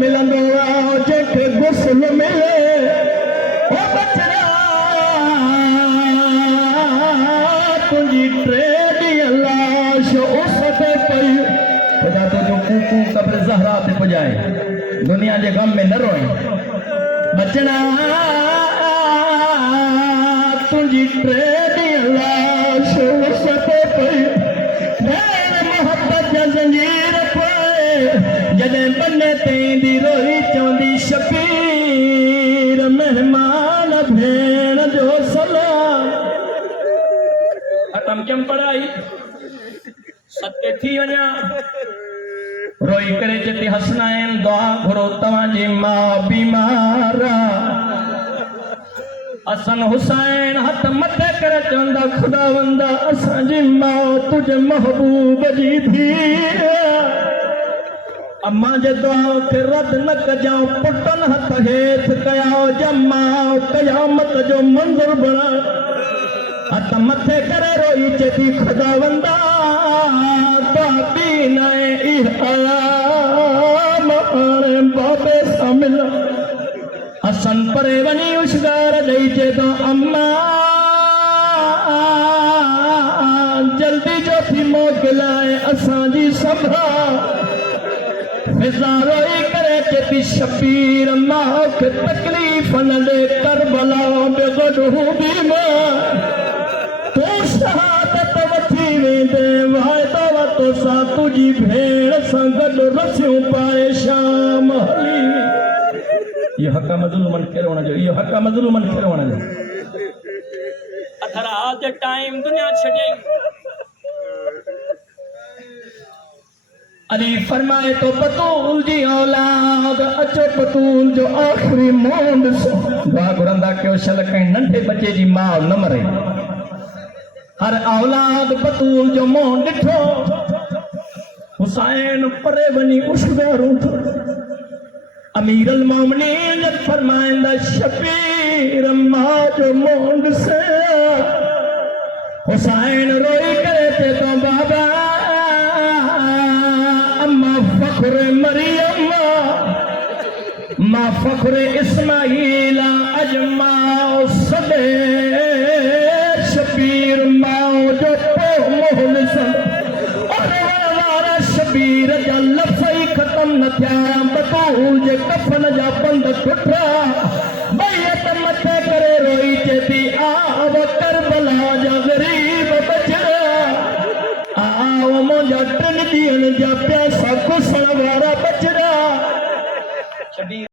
मिलंदो जेके गुस्ल मिले ओ बचड़ा तुझी ट्रेडी लाश उस पे पई खुदा तुझो कूकू कब्र ज़हरा ते पुजाए दुनिया के गम में न रोए बचड़ा तुझी ट्रेडी लाश उस पे पई मोहब्बत जंजीर पाए जदे बन्ने तेंदी रोई चौंदी शबीर मेहमान भेण जो सलाम खत्म क्यों पढ़ाई सत्य थी वञा रोई करे चती हसनाइन दुआ घुरो तव्हांजी मां बीमार असन हुसैन हथ मथे करे चवंदा खुदावंदा असांजी मां तुझे महबूब जी थी अम्मा जे दुआ खे रद न कजाओ पुटन हथ हेठ कयाओ जमा कयामत जो मंज़र बणा हथ मथे करे रोई चती खुदावंदा बाबी नए इहाम बाबे सामिल हसन परे वनी उशगार दई चे तो अम्मा जल्दी जो थी मोकिलाए असांजी सभा रोई करे चती शबीर मां खे तकलीफ़ न दे करबला बेगडू बीमा तू शहादत वठी वेंदे वायदा वतो सा तुझी भेण सां गॾु रसियूं पाए शाम हली ये हक़ मज़लूमन खे रोअण जो इहो हक़ मज़लूमन खे रोअण जो अथर आज टाइम दुनिया छॾे अली फरमाए तो बतूल जी औलाद अचो बतूल जो आखिरी मोंड दुआ घुरंदा कयो शल कहीं नंढे बच्चे जी मां न मरे हर औलाद बतूल जो मों ॾिठो हुसैन परे वञी उशगारूं थो अमीर अल मोमिनीन फरमाइंदा शबीर मां जो मोंड से हुसैन रोई करे ते तो बाबा अम्मा फख्र मरियम मां फख्र इस्माइल अजमा सदे शबीर मां जो पो मोहन सन और वारा शबीर जा लफ़्ज़ खत्म न थिया बतूल जे कफन जा बंद टुटा बैत मथे करे रोई चेती आव करबला जा गरीब बचड़ा आओ मुंहिंजा टिन ॾींहंनि जा प्यासा घुसण वारा बचड़ा शबीर